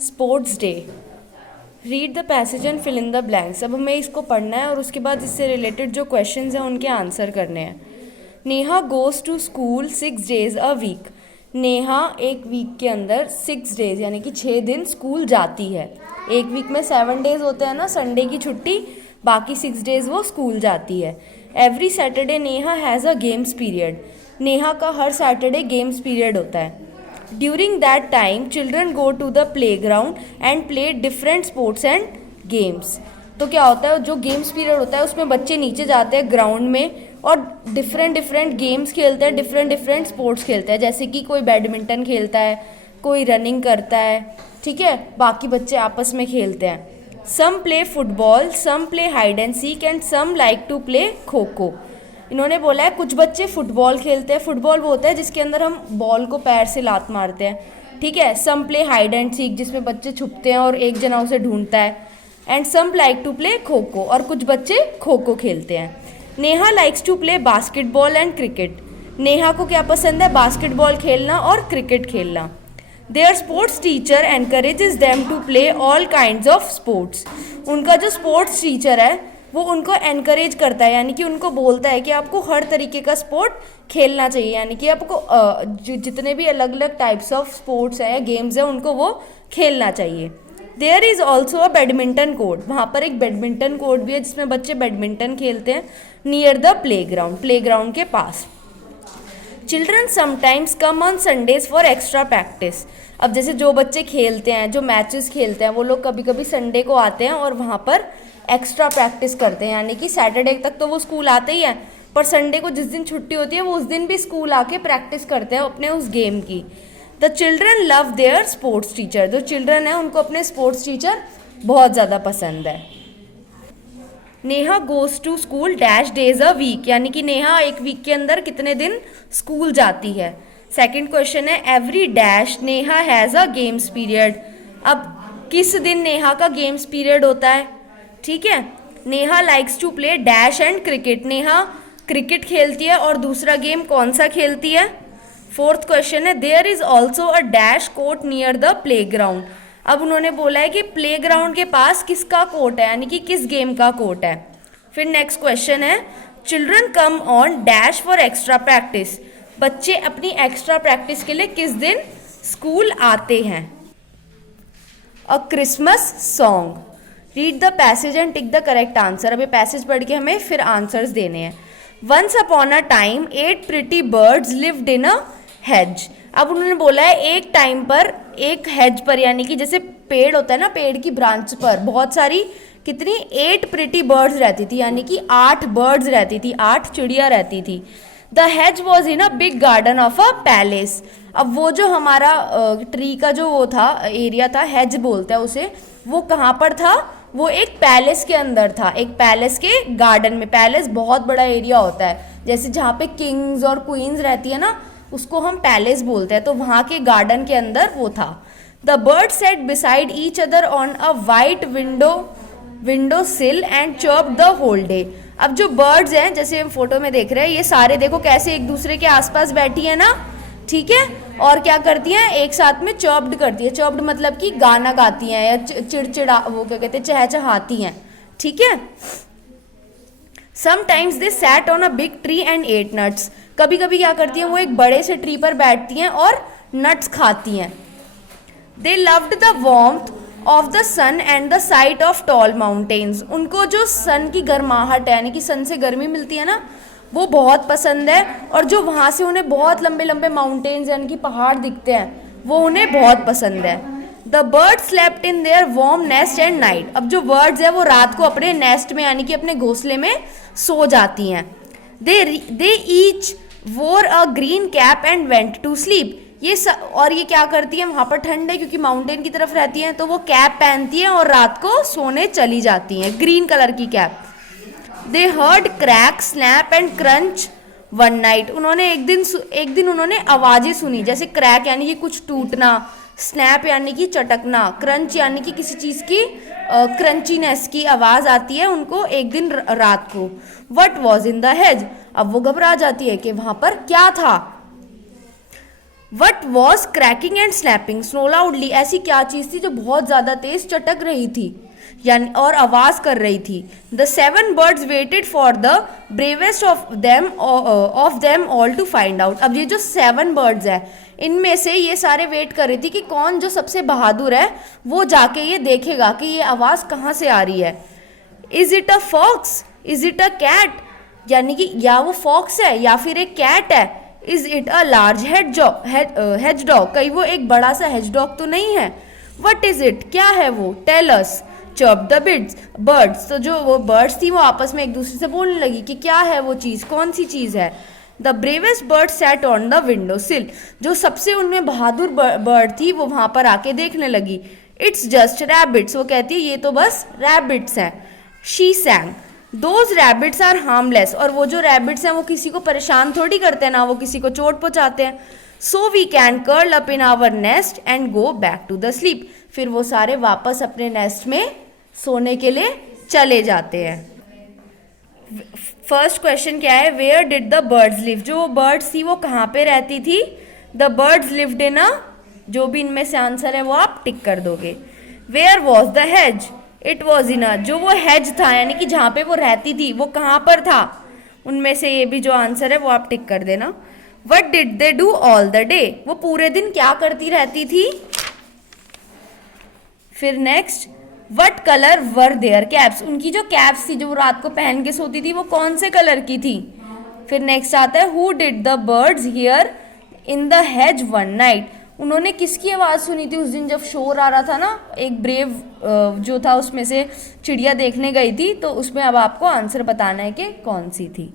Sports day. Read the passage and fill in the blanks. अब हमें इसको पढ़ना है और उसके बाद इससे रिलेटेड जो क्वेश्चंस हैं उनके आंसर करने हैं। Neha goes to school 6 days a week. Neha एक वीक के अंदर 6 days यानी कि 6 दिन स्कूल जाती है। एक वीक में 7 days होते हैं ना, संडे की छुट्टी, बाकी 6 days वो स्कूल जाती है। Every Saturday Neha has a games period. Neha का हर सैटरडे गेम्स पीरियड होता है। During that time children go to the playground and play different sports and games. तो क्या होता है, जो गेम्स पीरियड होता है उसमें बच्चे नीचे जाते हैं ग्राउंड में और डिफरेंट गेम्स खेलते हैं, डिफरेंट स्पोर्ट्स खेलते हैं। जैसे कि कोई बैडमिंटन खेलता है, कोई रनिंग करता है, ठीक है, बाकी बच्चे आपस में खेलते हैं। Some play football, some play hide and seek and some like to play kho kho. इन्होंने बोला है कुछ बच्चे फुटबॉल खेलते हैं। फुटबॉल वो होता है जिसके अंदर हम बॉल को पैर से लात मारते हैं, ठीक है। सम प्ले हाइड एंड सीक, जिसमें बच्चे छुपते हैं और एक जना उसे ढूंढता है। And some like to play kho kho, और कुछ बच्चे खो खो खेलते हैं। Neha likes to play basketball and cricket. Neha को क्या पसंद है, बास्केटबॉल खेलना और क्रिकेट खेलना। Their sports teacher encourages them to play all kinds of sports. उनका जो स्पोर्ट्स टीचर है वो उनको एनकरेज करता है, यानी कि उनको बोलता है कि आपको हर तरीके का स्पोर्ट खेलना चाहिए, यानी कि आपको जितने भी अलग अलग टाइप्स ऑफ स्पोर्ट्स हैं, गेम्स हैं, उनको वो खेलना चाहिए। There is also a badminton court. वहाँ पर एक बैडमिंटन कोर्ट भी है जिसमें बच्चे बैडमिंटन खेलते हैं। नियर द प्लेग्राउंड के पास। Children sometimes come on Sundays for extra practice. अब जैसे जो बच्चे खेलते हैं, जो मैचेस खेलते हैं, वो लोग कभी कभी संडे को आते हैं और वहाँ पर एक्स्ट्रा प्रैक्टिस करते हैं, यानी कि सैटरडे तक तो वो स्कूल आते ही हैं, पर संडे को जिस दिन छुट्टी होती है वो उस दिन भी स्कूल आके प्रैक्टिस करते हैं अपने उस गेम की। The children love their sports teacher. जो चिल्ड्रन है उनको अपने स्पोर्ट्स टीचर बहुत ज़्यादा पसंद है। Neha goes to school dash days a week, यानी कि नेहा एक वीक के अंदर कितने दिन स्कूल जाती है। सेकंड क्वेश्चन है every dash Neha has a games period. अब किस दिन नेहा का गेम्स पीरियड होता है, ठीक है। Neha likes to play dash and cricket. Neha cricket खेलती है और दूसरा गेम कौन सा खेलती है। फोर्थ क्वेश्चन है there is also a dash court near the playground. अब उन्होंने बोला है कि प्ले ग्राउंड के पास किसका कोर्ट है, यानी कि किस गेम का कोर्ट है। फिर नेक्स्ट क्वेश्चन है children come on dash for extra practice. बच्चे अपनी एक्स्ट्रा प्रैक्टिस के लिए किस दिन स्कूल आते हैं। A Christmas song. Read the passage and tick the correct answer. अब ये पैसेज पढ़ के हमें फिर आंसर्स देने हैं। Once upon a time 8 pretty birds lived in a hedge. अब उन्होंने बोला है एक टाइम पर एक हेज पर, यानी कि जैसे पेड़ होता है ना, पेड़ की ब्रांच पर बहुत सारी कितनी 8 प्रिटी बर्ड्स रहती थी, यानी कि 8 बर्ड्स रहती थी, 8 चिड़िया रहती थी। The hedge was in a big garden of a palace. अब वो जो हमारा ट्री का जो वो था एरिया था, हेज बोलते हैं उसे, वो कहाँ पर था, वो एक पैलेस के अंदर था, एक पैलेस के गार्डन में। पैलेस बहुत बड़ा एरिया होता है, जैसे जहाँ पे किंग्स और क्वींस रहती है ना, उसको हम पैलेस बोलते हैं। तो वहाँ के गार्डन के अंदर वो था। The bird sat beside each other on a white window sill and chirp the whole day. अब जो बर्ड्स हैं, जैसे हम फोटो में देख रहे हैं, ये सारे देखो कैसे एक दूसरे के आसपास बैठी है ना, ठीक है, और क्या करती हैं, एक साथ में चर्प्ड करती है। चर्प्ड मतलब कि गाना गाती हैं या चिड़चिड़ा, वो क्या कहते हैं, चहचहाती हैं, ठीक है। Sometimes they sat on a big tree and ate nuts. कभी कभी क्या करती हैं, वो एक बड़े से ट्री पर बैठती हैं और नट्स खाती हैं। They loved the warmth of the sun and the sight of tall mountains. उनको जो सन की गर्माहट है, यानी कि सन से गर्मी मिलती है ना, वो बहुत पसंद है। और जो वहाँ से उन्हें बहुत लंबे लंबे माउंटेन्स यानी कि पहाड़ दिखते हैं, वो उन्हें बहुत पसंद है। The bird slept in their warm nest and night. अब जो बर्ड्स है वो रात को अपने नेस्ट में यानी कि अपने घोंसले में सो जाती हैं। They each wore a green cap and went to sleep. और ये क्या करती है, वहाँ पर ठंड है क्योंकि माउंटेन की तरफ रहती हैं, तो वो कैप पहनती हैं और रात को सोने चली जाती हैं, ग्रीन कलर की cap. They heard crack snap and crunch one night. उन्होंने एक दिन उन्होंने आवाज़ें सुनी, जैसे क्रैक यानी कि कुछ टूटना, स्नैप यानी कि चटकना, क्रंच यानी कि किसी चीज़ की क्रंचीनेस की आवाज़ आती है उनको एक दिन रात को। What was in the hedge. अब वो घबरा जाती है कि वहाँ पर क्या था। What was cracking and snapping snow loudly, ऐसी क्या चीज़ थी जो बहुत ज़्यादा तेज चटक रही थी यानी और आवाज़ कर रही थी. The 7 birds waited for the bravest of them all to find out. अब ये जो 7 birds है इनमें से ये सारे वेट कर रही थी कि कौन जो सबसे बहादुर है वो जाके ये देखेगा कि ये आवाज़ कहाँ से आ रही है. Is it a fox, is it a cat, यानी कि या वो फॉक्स है या फिर एक कैट है. Is it a large hedge dog, कहीं वो एक बड़ा सा हेज डॉग तो नहीं है. वट इज इट, क्या है वो. Tell us. Chirp the birds, तो जो वो बर्ड्स थी वो आपस में एक दूसरे से बोलने लगी कि क्या है वो चीज़, कौन सी चीज़ है. The bravest bird set on the window सिल, जो सबसे उनमें बहादुर बर्ड थी वो वहाँ पर आके देखने लगी. इट्स जस्ट रैबिट्स, वो कहती है ये तो बस रैबिट्स हैं. She sang. Those rabbits are harmless, और वो जो रैबिट्स हैं वो किसी को परेशान थोड़ी करते हैं, ना वो किसी को चोट पहुँचाते हैं. So we can curl up in our nest and go back to the sleep. फिर वो सारे वापस अपने नेस्ट में सोने के लिए चले जाते हैं. फर्स्ट क्वेश्चन क्या है, where did the birds live, जो बर्ड्स थी वो कहाँ पे रहती थी. The birds lived in a, जो भी इनमें से आंसर है वो आप टिक कर दोगे. Where was the hedge, it was in a, जो वो हेज था यानी कि जहाँ पे वो रहती थी वो कहाँ पर था. उनमें से ये भी जो आंसर है वो आप टिक कर देना. What did they do all the day, वो पूरे दिन क्या करती रहती थी. फिर next, what colour were their caps, उनकी जो कैप्स थी जो वो रात को पहन के सोती थी वो कौन से कलर की थी. फिर नेक्स्ट आता है, who did the birds here in the hedge one night, उन्होंने किसकी आवाज़ सुनी थी उस दिन जब शोर आ रहा था ना. एक ब्रेव जो था उसमें से चिड़िया देखने गई थी, तो उसमें अब आपको आंसर बताना है कि कौन सी थी.